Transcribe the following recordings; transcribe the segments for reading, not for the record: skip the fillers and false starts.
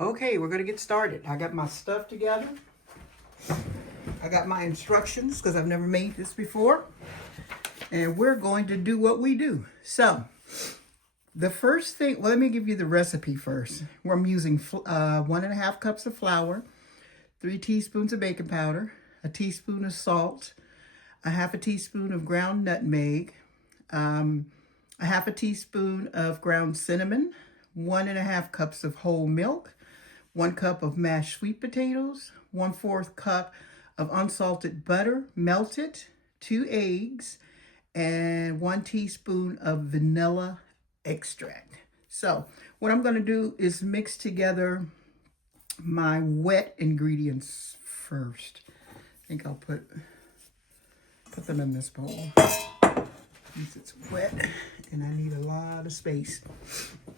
Okay, we're gonna get started. I got my stuff together. I got my instructions because I've never made this before. And we're going to do what we do. So, the first thing, well, let me give you the recipe first. Where I'm using 1.5 cups of flour, 3 teaspoons of baking powder, a teaspoon of salt, a half a teaspoon of ground nutmeg, a half a teaspoon of ground cinnamon, 1.5 cups of whole milk, 1 cup of mashed sweet potatoes, 1/4 cup of unsalted butter, melted, 2 eggs, and 1 teaspoon of vanilla extract. So what I'm going to do is mix together my wet ingredients first. I think I'll put them in this bowl since it's wet and I need a lot of space.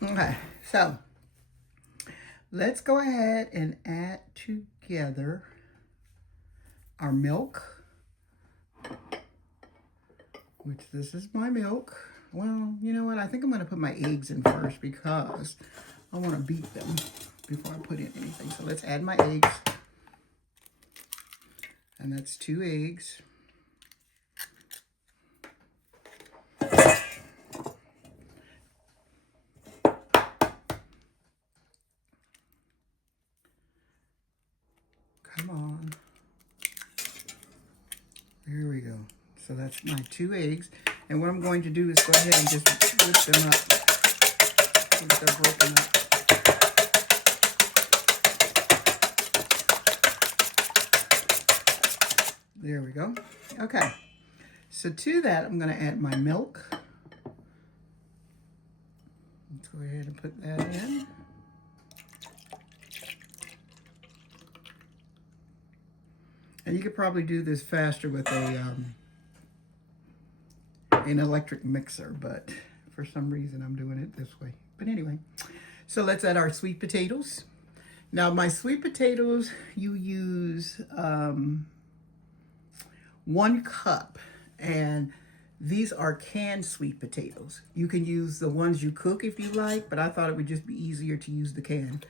Okay, so let's go ahead and add together our milk, which this is my milk. Well, you know what? I think I'm going to put my eggs in first because I want to beat them before I put in anything. So let's add my eggs. And that's 2 eggs. Come on. There we go. So that's my 2 eggs. And what I'm going to do is go ahead and just whip them up so that they're broken up. There we go. Okay. So to that, I'm going to add my milk. Let's go ahead and put that in. And you could probably do this faster with an electric mixer, but for some reason I'm doing it this way. But anyway, so let's add our sweet potatoes. Now my sweet potatoes, you use 1 cup, and these are canned sweet potatoes. You can use the ones you cook if you like, but I thought it would just be easier to use the can.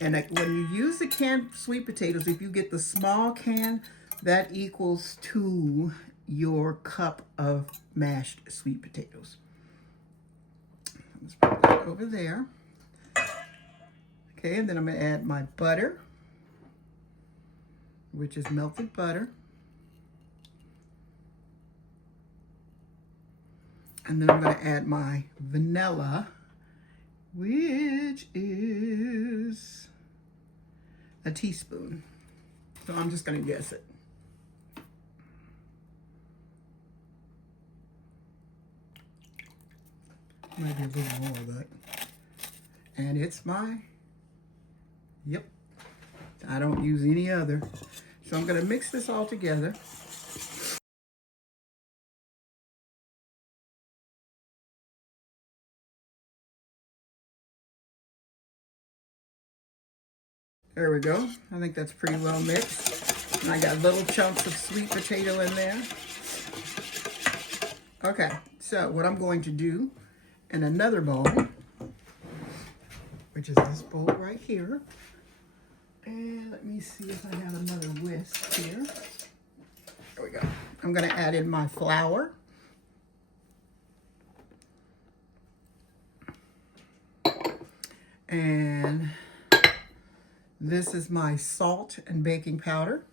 And when you use the canned sweet potatoes, if you get the small can, that equals to your cup of mashed sweet potatoes. Let's put that over there. Okay, and then I'm going to add my butter, which is melted butter. And then I'm going to add my vanilla, which is a teaspoon. So I'm just going to guess it. Might be a little more of that. And it's yep, I don't use any other. So I'm going to mix this all together. There we go. I think that's pretty well mixed. And I got little chunks of sweet potato in there. Okay, so what I'm going to do in another bowl, which is this bowl right here. And let me see if I have another whisk here. There we go. I'm going to add in my flour. And this is my salt and baking powder.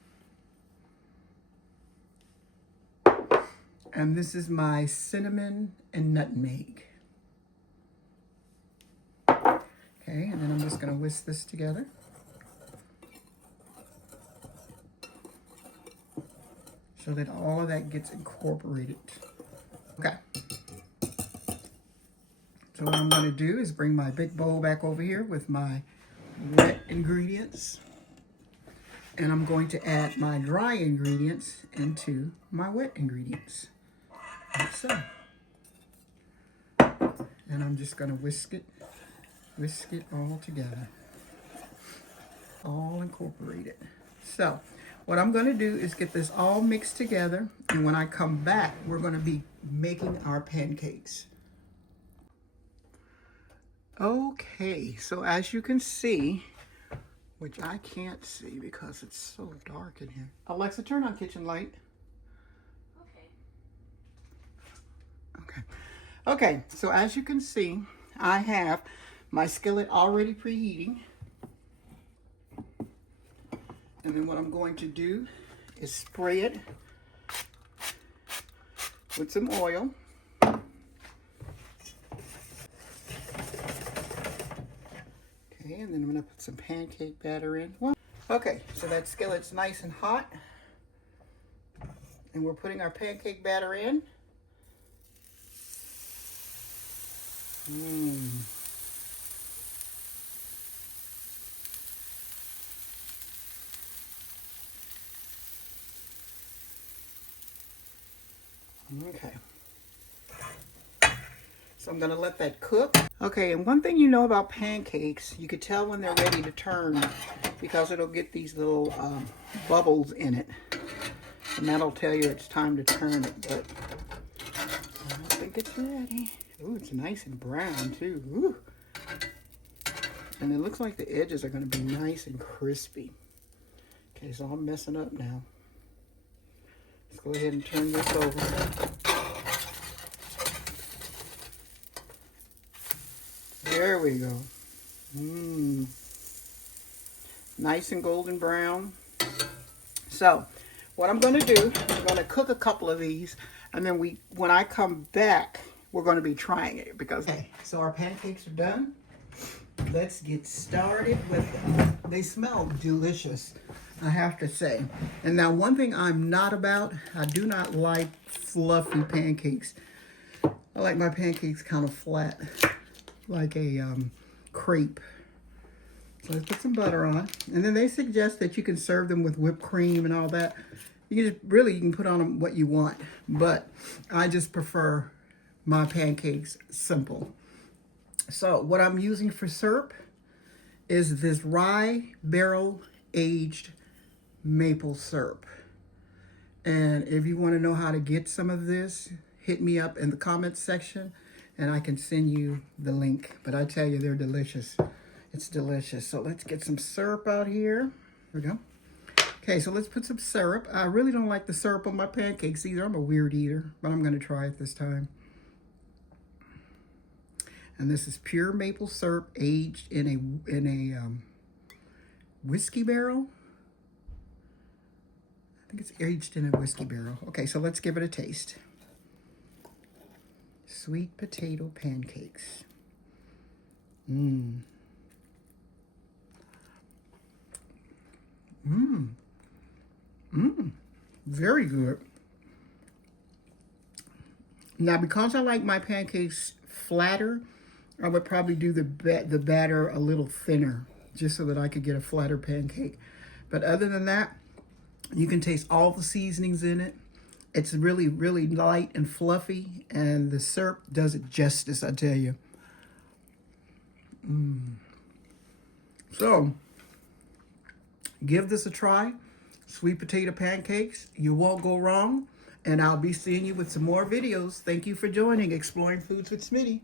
And this is my cinnamon and nutmeg. Okay, and then I'm just going to whisk this together. So that all of that gets incorporated. Okay. So what I'm going to do is bring my big bowl back over here with my wet ingredients. And I'm going to add my dry ingredients into my wet ingredients. Like so. And I'm just going to whisk it all together. All incorporated. So what I'm going to do is get this all mixed together, and when I come back, we're going to be making our pancakes. Okay, so as you can see, which I can't see because it's so dark in here. Alexa, turn on kitchen light. Okay. Okay, so as you can see, I have my skillet already preheating. And then what I'm going to do is spray it with some oil. Okay, and then I'm going to put some pancake batter in. Okay, so that skillet's nice and hot. And we're putting our pancake batter in. Okay. So I'm going to let that cook. Okay, and one thing you know about pancakes, you could tell when they're ready to turn because it'll get these little bubbles in it. And that'll tell you it's time to turn it, but I don't think it's ready. Ooh, it's nice and brown too. Ooh. And it looks like the edges are going to be nice and crispy. Okay, so I'm messing up now. Let's go ahead and turn this over. There we go. Nice and golden brown. So, what I'm going to do, I'm going to cook a couple of these, and then when I come back, we're going to be trying it because. Okay, so our pancakes are done. Let's get started with them. They smell delicious, I have to say. And now one thing I'm not about, I do not like fluffy pancakes. I like my pancakes kind of flat, like a crepe. So let's put some butter on. And then they suggest that you can serve them with whipped cream and all that. You can put on them what you want. But I just prefer my pancakes simple. So what I'm using for syrup is this rye barrel aged maple syrup. And if you want to know how to get some of this, hit me up in the comments section and I can send you the link. But I tell you, they're delicious. It's delicious. So let's get some syrup out here. There we go. Okay, so let's put some syrup. I really don't like the syrup on my pancakes either. I'm a weird eater, but I'm going to try it this time. And this is pure maple syrup aged in a whiskey barrel. I think it's aged in a whiskey barrel. Okay, so let's give it a taste. Sweet potato pancakes. Very good. Now, because I like my pancakes flatter, I would probably do the batter a little thinner, just so that I could get a flatter pancake. But other than that, you can taste all the seasonings in it. It's really, really light and fluffy, and the syrup does it justice, I tell you. So, give this a try. Sweet potato pancakes. You won't go wrong. And I'll be seeing you with some more videos. Thank you for joining Exploring Foods with Smitty.